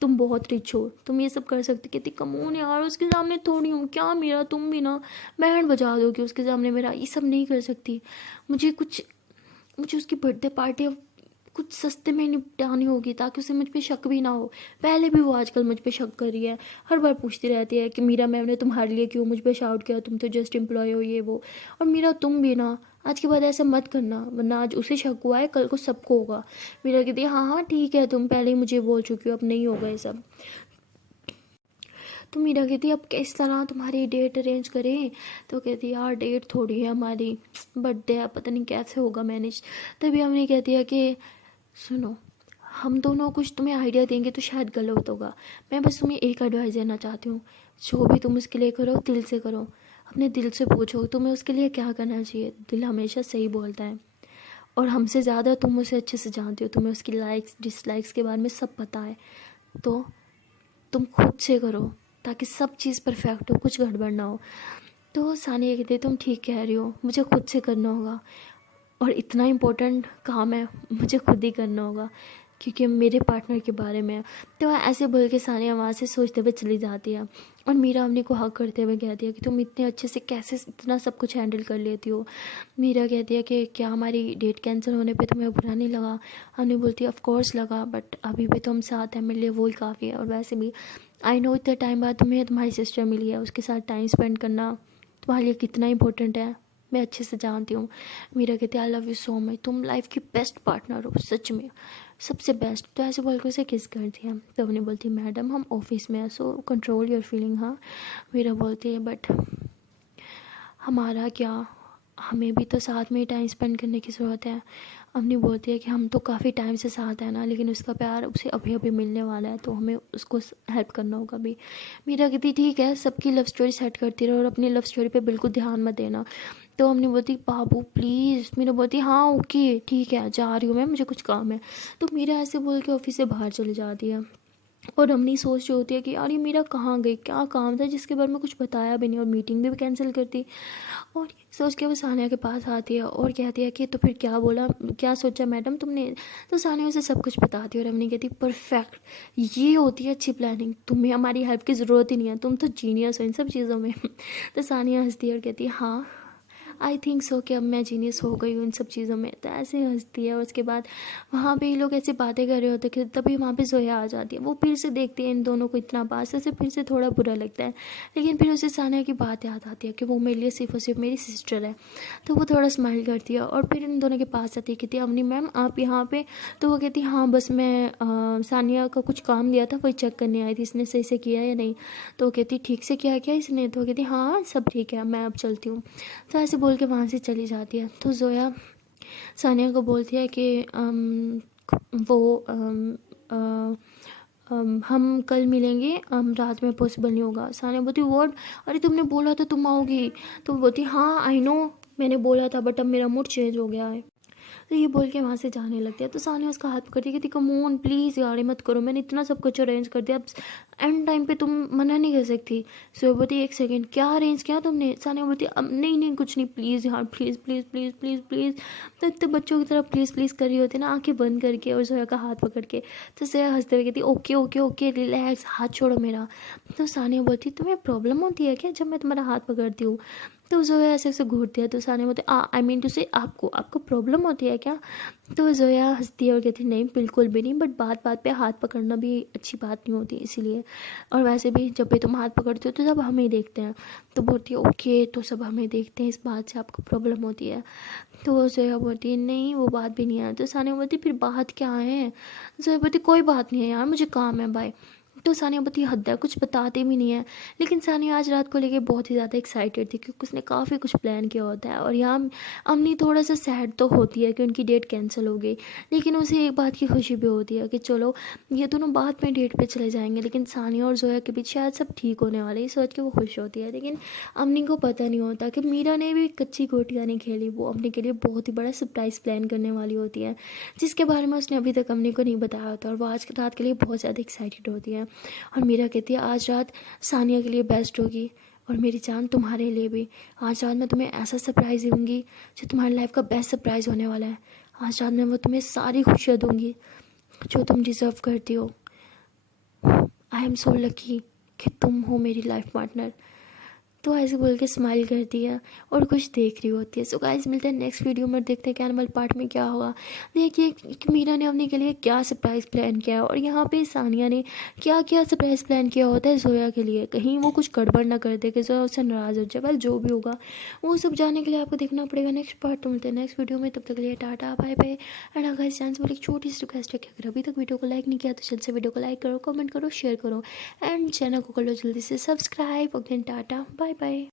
तुम बहुत रिच हो, तुम ये सब कर सकते। कहती कमोन यार उसके सामने थोड़ी हूँ क्या, मेरा तुम भी ना बैंड बजा दोगे उसके सामने, मेरा ये सब नहीं कर सकती। मुझे उसकी बर्थडे पार्टी कुछ सस्ते में निपटानी होगी ताकि उसे मुझ पे शक भी ना हो। पहले भी वो आजकल मुझ पे शक कर रही है, हर बार पूछती रहती है कि मीरा मैम ने तुम्हारे लिए क्यों मुझ पे शाउट किया, तुम तो जस्ट एम्प्लॉय हो ये वो। और मीरा तुम भी ना आज के बाद ऐसा मत करना, वरना आज उसे शक हुआ है कल को सबको होगा। मीरा कहती है हाँ हाँ ठीक है, तुम पहले ही मुझे बोल चुकी हो, अब नहीं होगा ये सब। तो मीरा कहती अब किस तरह तुम्हारी डेट अरेंज करें। तो कहती यार डेट थोड़ी है हमारी, बर्थडे है, पता नहीं कैसे होगा मैनेज। तभी हमने कहती है कि सुनो हम दोनों कुछ तुम्हें आइडिया देंगे तो शायद गलत होगा, मैं बस तुम्हें एक एडवाइस देना चाहती हूँ, जो भी तुम उसके लिए करो दिल से करो, अपने दिल से पूछो तुम्हें उसके लिए क्या करना चाहिए, दिल हमेशा सही बोलता है और हमसे ज़्यादा तुम उसे अच्छे से जानती हो, तुम्हें उसकी लाइक्स डिसलाइक्स के बारे में सब पता है, तो तुम खुद से करो ताकि सब चीज़ परफेक्ट हो, कुछ गड़बड़ ना हो। तो सानिया कहती तुम ठीक कह रही हो, मुझे खुद से करना होगा और इतना इम्पोर्टेंट काम है मुझे खुद ही करना होगा क्योंकि मेरे पार्टनर के बारे में है। तो ऐसे बोल के सानिया वहाँ से सोचते हुए चली जाती है और मीरा अम्मी को हक करते हुए कहती है कि तुम इतने अच्छे से कैसे इतना सब कुछ हैंडल कर लेती हो। मीरा कहती है कि क्या हमारी डेट कैंसिल होने पे तुम्हें बुरा नहीं लगा। अम्मी बोलती है ऑफ कोर्स लगा, बट अभी भी तो हम साथ हैं, मेरे लिए वो ही काफ़ी है। और वैसे भी आई नो इतने टाइम बाद तुम्हें तुम्हारी सिस्टर मिली है, उसके साथ टाइम स्पेंड करना तुम्हारे लिए कितना इंपॉर्टेंट है, मैं अच्छे से जानती हूँ। मीरा कहती है I love you so much, तुम लाइफ की बेस्ट पार्टनर हो, सच में सबसे बेस्ट। तो ऐसे बोल के उसे किस कर दिया। तो उन्हें बोलती मैडम हम ऑफिस में हैं सो कंट्रोल योर फीलिंग। हाँ मीरा बोलती है बट हमारा क्या, हमें भी तो साथ में ही टाइम स्पेंड करने की ज़रूरत है। अम्मी बोलती है कि हम तो काफ़ी टाइम से साथ हैं ना, लेकिन उसका प्यार उसे अभी अभी मिलने वाला है तो हमें उसको हेल्प करना होगा भी। मीरा कहती ठीक है सबकी लव स्टोरी सेट करती रहो और अपनी लव स्टोरी पे बिल्कुल ध्यान मत देना। तो अम्मी बोलती बाबू प्लीज़। मीरा बोलती हाँ ओके ठीक है जा रही हूँ मैं, मुझे कुछ काम है। तो मीरा ऐसे बोल के ऑफिस से बाहर चली जाती है और अम्मी सोच रही होती है कि यार ये मीरा कहाँ गई, क्या काम था जिसके बारे में कुछ बताया भी नहीं और मीटिंग भी कैंसिल कर दी। और सोच के वो सानिया के पास आती है और कहती है कि तो फिर क्या बोला, क्या सोचा मैडम तुमने। तो सानिया उसे सब कुछ बताती है और अम्मी कहती परफेक्ट, ये होती है अच्छी प्लानिंग, तुम्हें हमारी हेल्प की ज़रूरत ही नहीं है, तुम तो जीनियस हो इन सब चीज़ों में। तो सानिया हंसती है और कहती है हाँ आई थिंक सो कि अब मैं जीनियस हो गई हूँ इन सब चीज़ों में। तो ऐसे हंसती है और उसके बाद वहाँ पे ये लोग ऐसे बातें कर रहे होते कि तभी वहाँ पे जोया आ जाती है। वो फिर से देखती है इन दोनों को इतना पास से फिर से थोड़ा बुरा लगता है, लेकिन फिर उसे सानिया की बात याद आती है कि वो मेरे लिए सिर्फ और सिर्फ मेरी सिस्टर है। तो वो थोड़ा स्माइल करती है और फिर इन दोनों के पास आती है, कहती है अवनी मैम आप यहाँ पे। तो वो कहती है हाँ बस मैं सानिया का कुछ काम दिया था वही चेक करने आई थी, इसने सही से किया या नहीं। तो वो कहती ठीक से किया क्या इसने। तो वो कहती हाँ सब ठीक है मैं अब चलती हूँ। तो ऐसे बोल के वहाँ से चली जाती है। तो जोया सानिया को बोलती है कि वो हम कल मिलेंगे, रात में पॉसिबल नहीं होगा। सानिया बोलती व्हाट, अरे तुमने बोला था तुम आओगी। तो वो बोलती हाँ आई नो, मैंने बोला था बट अब मेरा मूड चेंज हो गया है। तो ये बोल के वहाँ से जाने लगती है। तो सानिया उसका हाथ पकड़ती है, कहती कम ऑन प्लीज़ यार, ये मत करो, मैंने इतना सब कुछ अरेंज कर दिया, अब एंड टाइम पे तुम मना नहीं कर सकती। सो बोलती एक सेकंड, क्या अरेंज किया तुमने? सानिया बोलती अब नहीं नहीं कुछ नहीं, प्लीज़ यार please please please please please. तो इतने बच्चों की तरह प्लीज़ प्लीज़ कर रही होती है ना, आंखें बंद करके और जोया का हाथ पकड़ के। तो जोया हंसते हुए कहती ओके ओके ओके रिलैक्स, हाथ छोड़ो मेरा। तो सानिया बोलती तुम्हें प्रॉब्लम होती है क्या जब मैं तुम्हारा हाथ पकड़ती हूँ? तो जोया ऐसे ऐसे घूरती है। तो सानिया बोलती आई मीन टू से आपको आपको प्रॉब्लम होती है क्या? तो जोया हंसती है और कहती नहीं बिल्कुल भी नहीं, बट बात बात पे हाथ पकड़ना भी अच्छी बात नहीं होती इसीलिए, और वैसे भी जब भी तुम हाथ पकड़ते हो तो सब हमें देखते हैं। तो बोलती है ओके तो सब हमें देखते हैं, इस बात से आपको प्रॉब्लम होती है? तो जोया बोलती है नहीं वो बात भी नहीं है। तो सानिया बोलती फिर बात क्या है? जोया बोलती कोई बात नहीं है यार, मुझे काम है, बाय। तो सानिया बोलती हद है, कुछ बताते भी नहीं है। लेकिन सानिया आज रात को लेके बहुत ही ज़्यादा एक्साइटेड थी क्योंकि उसने काफ़ी कुछ प्लान किया होता है। और यहाँ अम्मी थोड़ा सा सैड तो होती है कि उनकी डेट कैंसिल हो गई, लेकिन उसे एक बात की खुशी भी होती है कि चलो ये दोनों बाद में डेट पे चले जाएंगे, लेकिन सानिया और जोया के बीच शायद सब ठीक होने वाले, ये सोच के वो खुश होती है। लेकिन अम्मी को पता नहीं होता कि मीरा ने भी कच्ची गोटियाँ नहीं खेली, वो अम्मी के लिए बहुत ही बड़ा सरप्राइज़ प्लान करने वाली होती है, जिसके बारे में उसने अभी तक अम्मी को नहीं बताया होता। और वो आज रात के लिए बहुत ज़्यादा एक्साइटेड होती है। और मीरा कहती है आज रात सानिया के लिए बेस्ट होगी, और मेरी जान तुम्हारे लिए भी। आज रात मैं तुम्हें ऐसा सरप्राइज़ दूँगी जो तुम्हारी लाइफ का बेस्ट सरप्राइज़ होने वाला है। आज रात में वो तुम्हें सारी खुशियाँ दूँगी जो तुम डिज़र्व करती हो। आई एम सो लकी कि तुम हो मेरी लाइफ पार्टनर। तो ऐसे बोल के स्माइल करती है और कुछ देख रही होती है। सो गाइस मिलते हैं नेक्स्ट वीडियो में, देखते हैं कि एनिमल पार्ट में क्या होगा। देखिए कि मीरा ने अपने के लिए क्या सरप्राइज़ प्लान किया है, और यहाँ पे सानिया ने क्या क्या सरप्राइज़ प्लान किया होता है जोया के लिए, कहीं वो कुछ गड़बड़ ना कर दे कि जोया उससे नाराज़ हो जाए। वेल जो भी होगा वो सब जानने के लिए आपको देखना पड़ेगा नेक्स्ट पार्ट। तो मिलते हैं नेक्स्ट वीडियो में, तब तक के लिए टाटा बाय बाय। एंड अगर इस चांस वाली एक छोटी सी रिक्वेस्ट है कि अगर अभी तक वीडियो को लाइक नहीं किया तो जल्द से वीडियो को लाइक करो, कमेंट करो, शेयर करो, एंड चैनल को कर लो जल्दी से subscribe. Again tata bye bye.